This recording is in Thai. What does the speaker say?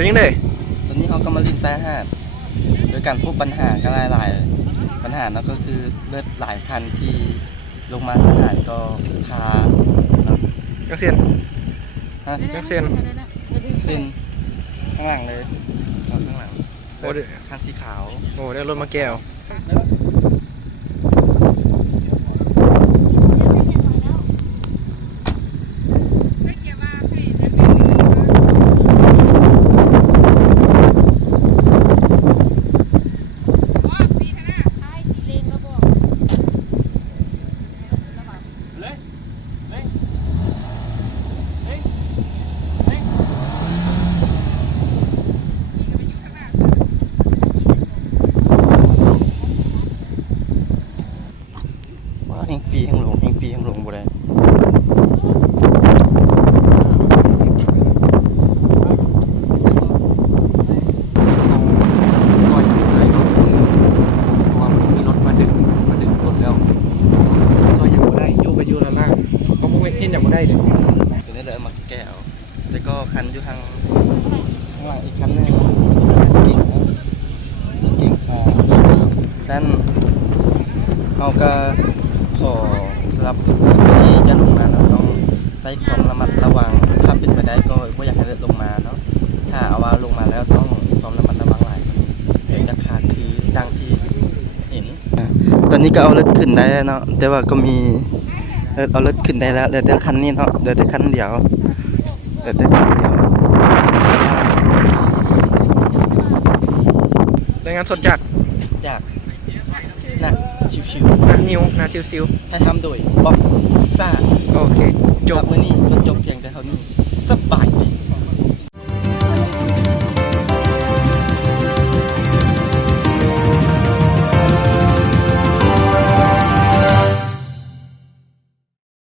เป็นยังไงตอนนี้เขาก็มาลินสายหาดโดยการพบปัญหาก็หลายปัญหานั่นก็คือเลือดหลายคันที่ลงมาทหารก็คายังเซียนฮะยังเซียนเส้นข้างหลังเลยข้างหลังโอ้เดี๋ยวคันสีขาวโอ้ได้รถมาแก้วแห่งฟรีแห่งหลงแห่งฟรีแห่งหลงบ่ได้ซอยอย่างไรเพราะว่ามันมีรถมาดึงรถแล้วซอยอย่างไรอยู่กับอยู่แล้วล่ะเขาบอกว่าเห็นอย่างไรเลยตัวนี้เลยมาแก้วแล้วก็คันอยู่ข้างหลังอีกคันนึงเก่งนะเก่งค่ะด้านเขาก็ขอสำหรับที่จะลงมาเนาะต้องใช้ความระมัดระวังถ้าเป็นไปได้ก็ไม่อยากให้เลือดลงมาเนาะถ้าเอาว่าลงมาแล้วต้องความระมัดระวังหลายเดี๋ยวจะขาดคือดังที่เห็นตอนนี้ก็เอารถขึ้นได้แล้วเนาะแต่ว่าก็มีเอารถขึ้นได้แล้วเหลือแต่คันนี้เนาะเหลือแต่คันเดียวเหลือแต่คันเดียวรายงานสดจากนะชิวนานิวนาซิวๆให้ทำโดยบ๊อบซ่าโอเคจบมื้อนี้ก็จบเพียงแต่เท่านี้